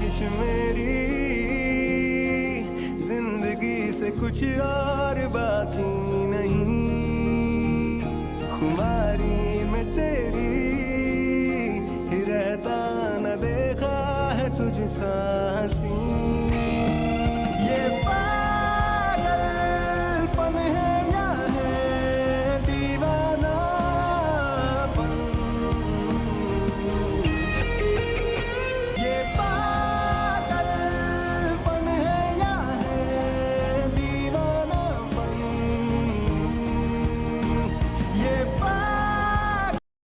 ख्वाहिश मेरी जिंदगी से कुछ और बाकी नहीं, खुमारी में तेरी ही रहता न देखा है तुझसा हंसी। ये पागलपन है या है दीवानापन, ये पागलपन है या है दीवानापन, ये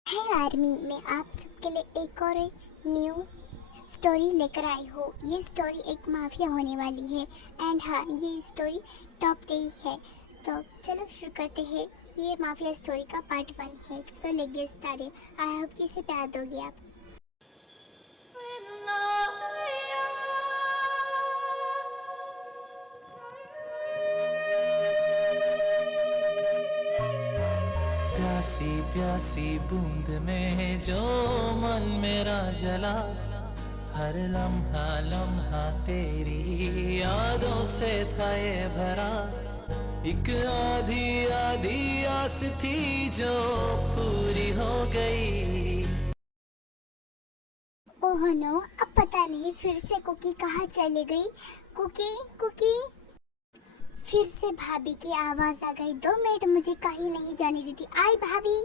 है आर्मी में आप सबके लिए एक और न्यू स्टोरी लेकर आई हूँ। ये स्टोरी एक माफिया होने वाली है एंड हाँ, ये स्टोरी टॉप 3 है। तो चलो शुरू करते हैं। ये माफिया स्टोरी का पार्ट 1 है। So let's get started. I hope कि इसे प्यार दोगे आप। प्यासी प्यासी बूंद में जो मन मेरा जला, हर लम्हा लम्हा तेरी यादों से था ये भरा। एक आधी आधी आस थी जो पूरी हो गई। ओह नो, अब पता नहीं फिर से कुकी कहाँ चली गई। कुकी कुकी, फिर से भाभी की आवाज आ गई। 2 मिनट मुझे कहीं नहीं जाने देती। आई भाभी।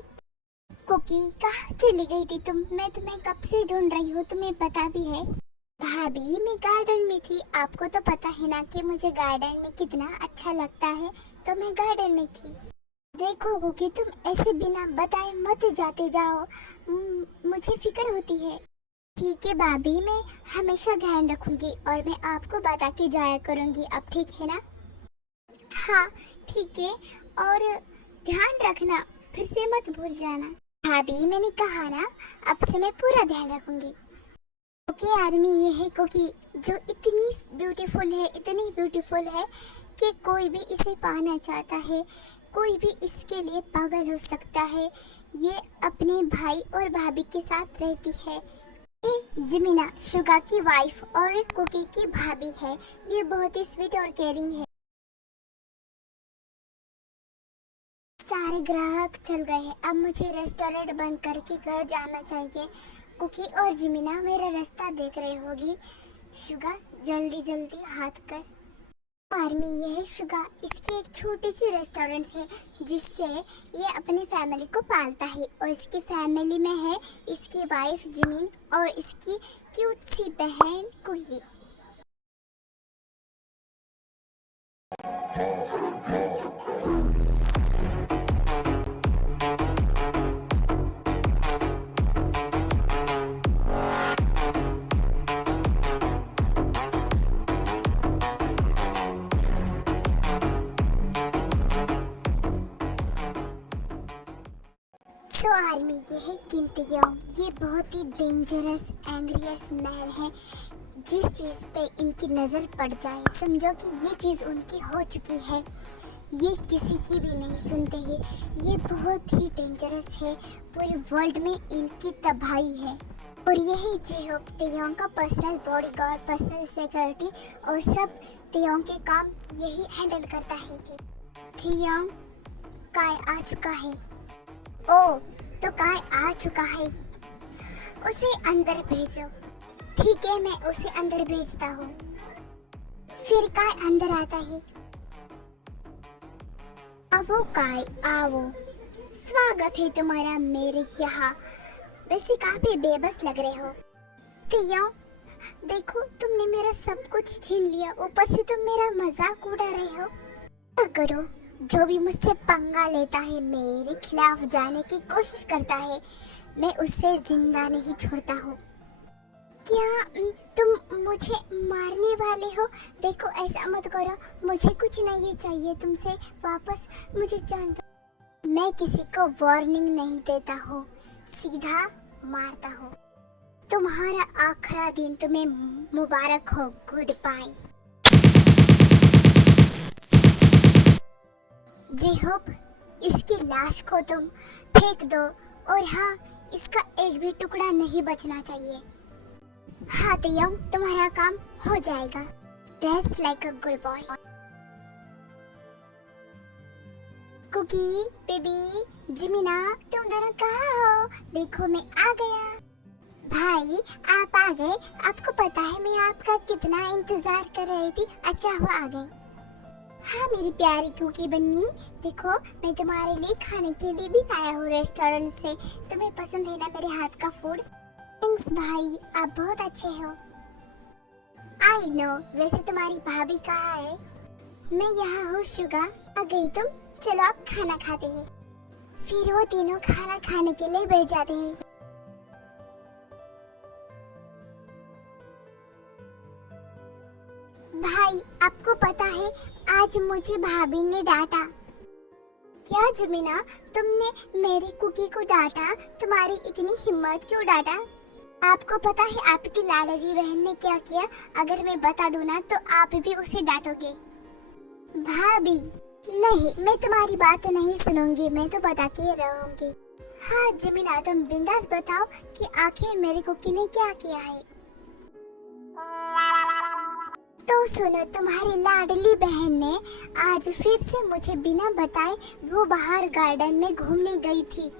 कुकी कहाँ चली गई थी तुम? मैं तुम्हें कब से ढूंढ रही हूँ, तुम्हें पता भी है। भाभी मैं गार्डन में थी, आपको तो पता है ना कि मुझे गार्डन में कितना अच्छा लगता है, तो मैं गार्डन में थी। देखो कुकी, तुम ऐसे बिना बताए मत जाते जाओ, मुझे फिक्र होती है। ठीक है भाभी, मैं हमेशा ध्यान रखूंगी और मैं आपको बता के जाया करूंगी। अब ठीक है ना? हाँ ठीक है, और ध्यान रखना, फिर से मत भूल जाना। भाभी मैंने कहा ना, अब से मैं पूरा ध्यान रखूंगी। ओके आर्मी, ये है कुकी जो इतनी ब्यूटीफुल है कि कोई भी इसे पाना चाहता है, कोई भी इसके लिए पागल हो सकता है। ये अपने भाई और भाभी के साथ रहती है। ये जिमिना शुगा की वाइफ और कुकी की भाभी है। ये बहुत ही स्वीट और केयरिंग है। सारे ग्राहक चल गए हैं, अब मुझे रेस्टोरेंट बंद करके घर जाना चाहिए। कुकी और जिमिना मेरा रास्ता देख रही होगी। शुगा जल्दी जल्दी हाथ कर। आर्मी, ये है शुगा, इसकी एक छोटी सी रेस्टोरेंट है जिससे ये अपनी फैमिली को पालता है। और इसकी फैमिली में है इसकी वाइफ जिमिन और इसकी क्यूट सी बहन कुकी। सो आर्मी, ये है किंतियोंग। ये बहुत ही डेंजरस एंग्रियस मैन है। जिस चीज़ पे इनकी नज़र पड़ जाए समझो कि ये चीज़ उनकी हो चुकी है। ये किसी की भी नहीं सुनते हैं। ये बहुत ही डेंजरस है, पूरे वर्ल्ड में इनकी तबाही है। और यही जेहोप तेयोंग का पर्सनल बॉडीगार्ड, पर्सनल सिक्योरिटी और सब तेयोंग के काम यही हैंडल करता है। कि तेयोंग काय आ चुका है। ओ तो काय आ चुका है, उसे अंदर भेजो। ठीक है, मैं उसे अंदर भेजता हूँ। फिर काय अंदर आता है। आओ काय आओ, स्वागत है तुम्हारा मेरे यहाँ। वैसे काफी बेबस लग रहे हो। तियो देखो, तुमने मेरा सब कुछ छीन लिया, ऊपर से तुम मेरा मजाक उड़ा रहे हो। क्या करो, जो भी मुझसे पंगा लेता है, मेरे खिलाफ जाने की कोशिश करता है, मैं उससे जिंदा नहीं छोड़ता हूँ। क्या तुम मुझे मारने वाले हो? देखो ऐसा मत करो, मुझे कुछ नहीं चाहिए तुमसे वापस, मुझे जान दो। मैं किसी को वार्निंग नहीं देता हूँ, सीधा मारता हूँ। तुम्हारा आखिरी दिन तुम्हें मुबारक हो। Good bye. जेहोप, इसकी लाश को तुम फेंक दो, और हाँ, इसका एक भी टुकड़ा नहीं बचना चाहिए। हाँ तयंग, तुम्हारा काम हो जाएगा। Dress like a good boy. Cookie, baby, जिमिना, तुम दोनों कहाँ हो? देखो मैं आ गया। भाई आप आ गए। आपको पता है मैं आपका कितना इंतजार कर रही थी। अच्छा हुआ आ गए। हाँ मेरी प्यारी कुकी बन्नी, देखो मैं तुम्हारे लिए खाने के लिए भी लाया हूँ रेस्टोरेंट से। तुम्हें पसंद है ना मेरे हाथ का फूड? थैंक्स भाई, आप बहुत अच्छे हो। आई नो, वैसे तुम्हारी भाभी कहाँ है? मैं यहाँ हूँ शुगा। आ गई तुम? चलो आप खाना खाते हैं। फिर वो तीनों खाना खाने के लिए बैठ जाते हैं। भाई आपको पता है आज मुझे भाभी ने डांटा। क्या जमीना, तुमने मेरी कुकी को डांटा? तुम्हारी इतनी हिम्मत क्यों डांटा? आपको पता है आपकी लाडली बहन ने क्या किया? अगर मैं बता दूं ना तो आप भी उसे डांटोगे। भाभी नहीं, मैं तुम्हारी बात नहीं सुनूंगी, मैं तो बता के रहूंगी। हाँ जमीना, तुम बिंदास बताओ कि आखिर मेरी कुकी ने क्या किया है। तो सुनो, तुम्हारी लाडली बहन ने आज फिर से मुझे बिना बताए वो बाहर गार्डन में घूमने गई थी।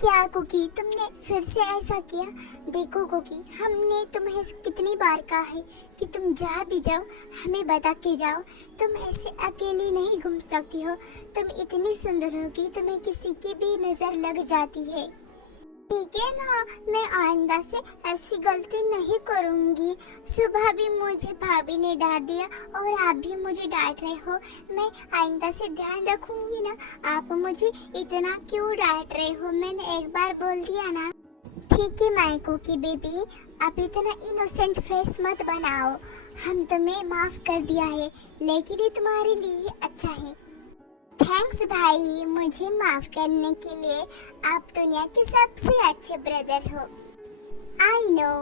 क्या कुकी, तुमने फिर से ऐसा किया? देखो कुकी, हमने तुम्हें कितनी बार कहा है कि तुम जहाँ भी जाओ हमें बता के जाओ। तुम ऐसे अकेली नहीं घूम सकती हो। तुम इतनी सुंदर हो कि तुम्हें किसी की भी नजर लग जाती है। ठीक है ना, मैं आइंदा से ऐसी गलती नहीं करूंगी। सुबह भी मुझे भाभी ने डांट दिया और आप भी मुझे डांट रहे हो। मैं आइंदा से ध्यान रखूंगी ना। आप मुझे इतना क्यों डांट रहे हो? मैंने एक बार बोल दिया ना। ठीक है माय कुकी बेबी, आप इतना इनोसेंट फेस मत बनाओ। हम तुम्हें माफ कर दिया है, लेकिन ये तुम्हारे लिए अच्छा है। थैंक्स भाई, मुझे माफ करने के लिए। आप दुनिया के सबसे अच्छे ब्रदर हो। आई नो,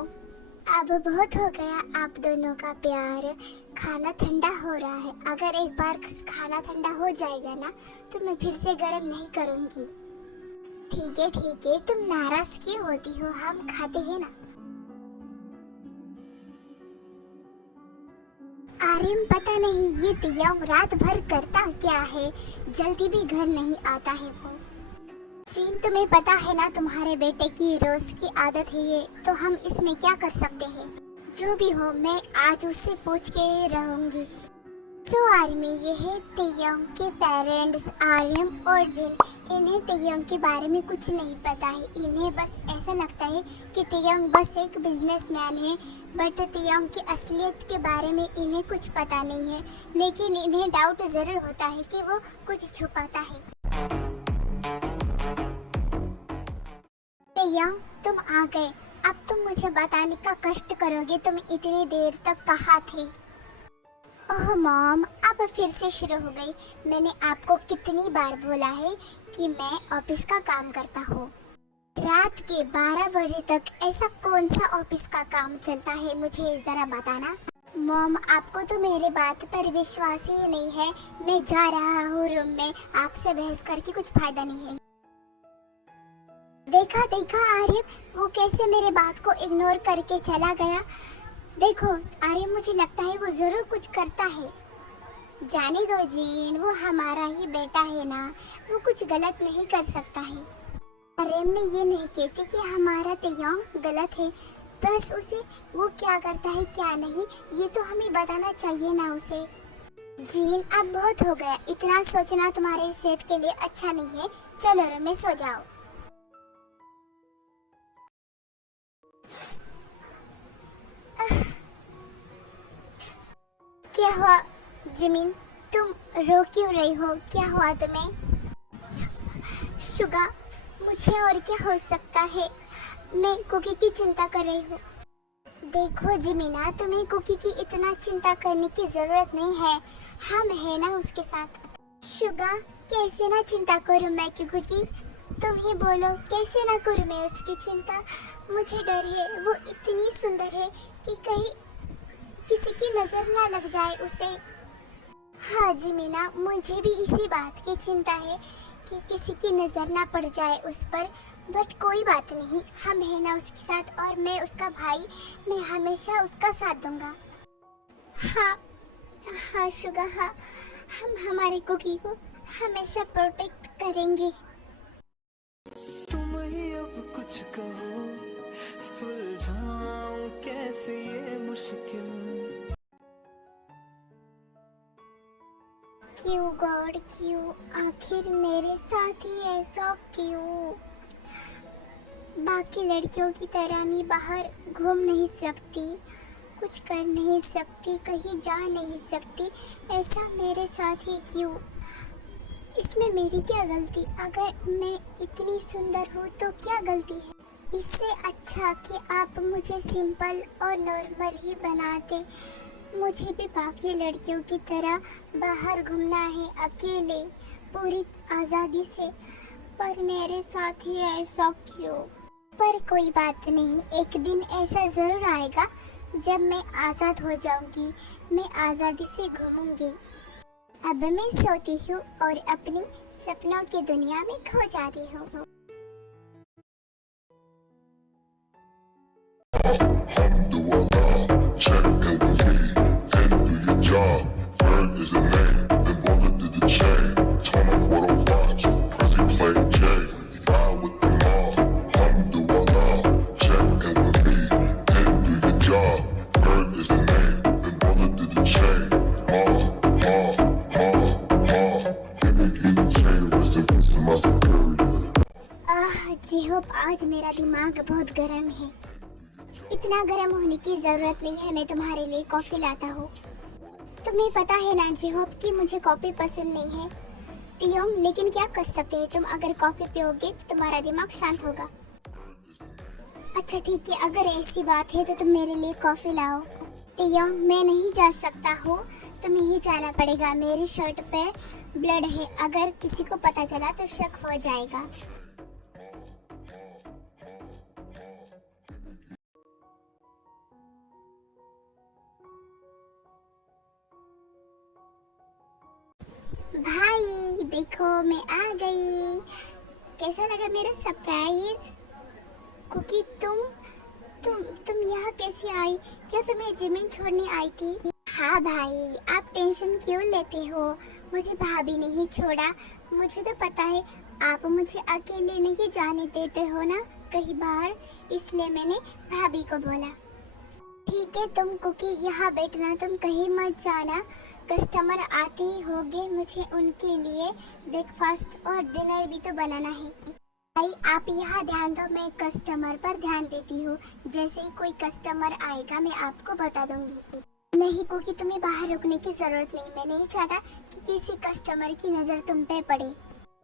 अब बहुत हो गया आप दोनों का प्यार। खाना ठंडा हो रहा है। अगर एक बार खाना ठंडा हो जाएगा ना तो मैं फिर से गर्म नहीं करूंगी। ठीक है, तुम नाराज क्यों होती हो? हम खाते हैं ना। आर्यन, पता नहीं ये तियांग रात भर करता क्या है, जल्दी भी घर नहीं आता है वो। चीन, तुम्हें पता है ना तुम्हारे बेटे की रोज की आदत है ये, तो हम इसमें क्या कर सकते हैं? जो भी हो, मैं आज उससे पूछ के रहूंगी। सो आर्मी, ये है तियांग के पेरेंट्स आर्यन और जिन। इन्हें तियांग के बारे में कुछ नहीं पता है। इन्हें बस ऐसा लगता है कि तियांग बस एक बिजनेसमैन है, बट तियांग की असलियत के बारे में इन्हें कुछ पता नहीं है। लेकिन इन्हें डाउट जरूर होता है कि वो कुछ छुपाता है। तियांग, तुम आ गए। अब तुम मुझे बताने का कष्ट करोगे तुम इतनी देर तक कहाँ थे? ओह मॉम, अब फिर से शुरू हो गई। मैंने आपको कितनी बार बोला है कि मैं ऑफिस का काम करता हूँ। रात के 12 बजे तक ऐसा कौन सा ऑफिस का काम चलता है, मुझे जरा बताना। मॉम, आपको तो मेरे बात पर विश्वास ही नहीं है। मैं जा रहा हूँ रूम में, आपसे बहस करके कुछ फायदा नहीं है। देखा आर्यन, वो कैसे मेरे बात को इग्नोर करके चला गया। देखो आर्यन, मुझे लगता है वो जरूर कुछ करता है। जाने दो जीन, वो हमारा ही बेटा है ना, वो कुछ गलत नहीं कर सकता है। अरे मैं ये नहीं कहती कि हमारा तियांग गलत है, बस उसे वो क्या करता है क्या नहीं ये तो हमें बताना चाहिए ना उसे। जीन, अब बहुत हो गया, इतना सोचना तुम्हारे सेहत के लिए अच्छा नहीं है। चलो रूम में सो जाओ। क्या हुआ जिमिन, तुम रो क्यों रही हो? क्या हुआ तुम्हें? शुगा, मुझे और क्या हो सकता है? मैं कुकी की चिंता कर रही हूँ। देखो जिमिना, तुम्हें कुकी की इतना चिंता करने की जरूरत नहीं है। हम है ना उसके साथ। शुगा, कैसे ना चिंता करूँ मैं की कुकी? तुम ही बोलो, कैसे ना करूँ मैं उसकी चिंता? मुझे डर है, वो इतनी सुंदर है कि कहीं किसी की नजर ना लग जाए उसे। हाँ जिमिना, मुझे भी इसी बात की चिंता है कि किसी की नजर ना पड़ जाए उस पर। बट कोई बात नहीं, हम है ना उसके साथ, और मैं उसका भाई, मैं हमेशा उसका साथ दूंगा। हाँ हाँ शुगा, हाँ, हम हमारे कुकी को हमेशा प्रोटेक्ट करेंगे। तुम ही अब कुछ कहो, सुलझाऊं कैसे ये मुश्किल। क्यों गॉड क्यों, आखिर मेरे साथ ही ऐसा क्यों? बाकी लड़कियों की तरह मैं बाहर घूम नहीं सकती, कुछ कर नहीं सकती, कहीं जा नहीं सकती, ऐसा मेरे साथ ही क्यों? इसमें मेरी क्या गलती? अगर मैं इतनी सुंदर हूँ तो क्या गलती है? इससे अच्छा कि आप मुझे सिंपल और नॉर्मल ही बना दें। मुझे भी बाकी लड़कियों की तरह बाहर घूमना है, अकेले, पूरी आज़ादी से, पर मेरे साथ ही ऐसा क्यों? पर कोई बात नहीं, एक दिन ऐसा ज़रूर आएगा जब मैं आज़ाद हो जाऊंगी, मैं आज़ादी से घूमूंगी। अब मैं सोती हूँ और अपनी सपनों की दुनिया में खो जाती हूँ। Check and believe, and do your job. Ferg is the name, then bullet to the chain. Turn off what I watch, Prezi play J. Ride with the mob, Alhamdulillah. Check and believe, and do your job. Ferg is the name, then bullet to the chain. Give the chain, rest in peace to my security. जी hope, आज मेरा दिमाग बहुत गर्म है। इतना गर्म होने की जरूरत नहीं है, मैं तुम्हारे लिए कॉफी लाता हूँ। तुम्हें पता है ना जी होप कि मुझे कॉफी पसंद नहीं है तियोंग, लेकिन क्या कर सकते हैं, तुम अगर कॉफी पियोगे तो तुम्हारा दिमाग शांत होगा। अच्छा ठीक है, अगर ऐसी बात है तो तुम मेरे लिए कॉफी लाओ। तियोंग, मैं नहीं जा सकता हूँ, तुम्हें ही जाना पड़ेगा। मेरी शर्ट पे ब्लड है, अगर किसी को पता चला तो शक हो जाएगा। भाई देखो मैं आ गई, कैसा लगा मेरा सरप्राइज? कुकी तुम यहाँ कैसे आई? क्या तुम्हें जमीन छोड़ने आई थी? हाँ भाई, आप टेंशन क्यों लेते हो? मुझे भाभी ने ही छोड़ा। मुझे तो पता है आप मुझे अकेले नहीं जाने देते हो ना कहीं बाहर, इसलिए मैंने भाभी को बोला। ठीक है तुम कुकी यहाँ बैठना, तुम कहीं मत जाना। कस्टमर आते ही होंगे, मुझे उनके लिए ब्रेकफास्ट और डिनर भी तो बनाना है। भाई आप यहाँ ध्यान दो, मैं कस्टमर पर ध्यान देती हूँ। जैसे ही कोई कस्टमर आएगा मैं आपको बता दूंगी। नहीं कुकी, तुम्हें बाहर रुकने की जरूरत नहीं, मैं नहीं चाहता कि किसी कस्टमर की नज़र तुम पे पड़े।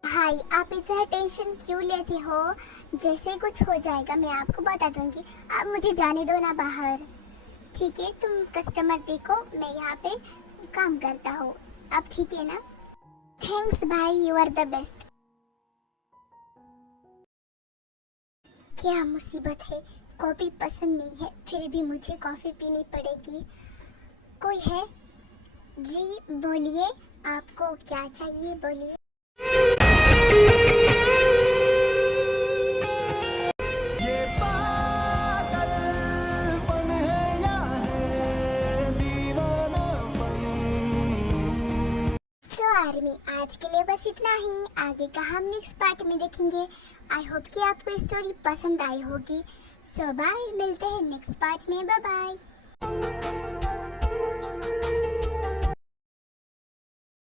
भाई आप इतना टेंशन क्यों लेते हो? जैसे कुछ हो जाएगा मैं आपको बता दूंगी, आप मुझे जाने दो ना बाहर। ठीक है तुम कस्टमर देखो, मैं यहाँ पे काम करता हूँ। अब ठीक है ना? थैंक्स भाई, यू आर द बेस्ट। क्या मुसीबत है, कॉफी पसंद नहीं है फिर भी मुझे कॉफी पीनी पड़ेगी। कोई है? जी बोलिए, आपको क्या चाहिए बोलिए। ये पागलपन है या है दीवानापन। सो आर्मी, आज के लिए बस इतना ही, आगे का हम नेक्स्ट पार्ट में देखेंगे। आई होप कि आपको स्टोरी पसंद आई होगी। सो बाय, मिलते हैं नेक्स्ट पार्ट में, बाय बाय।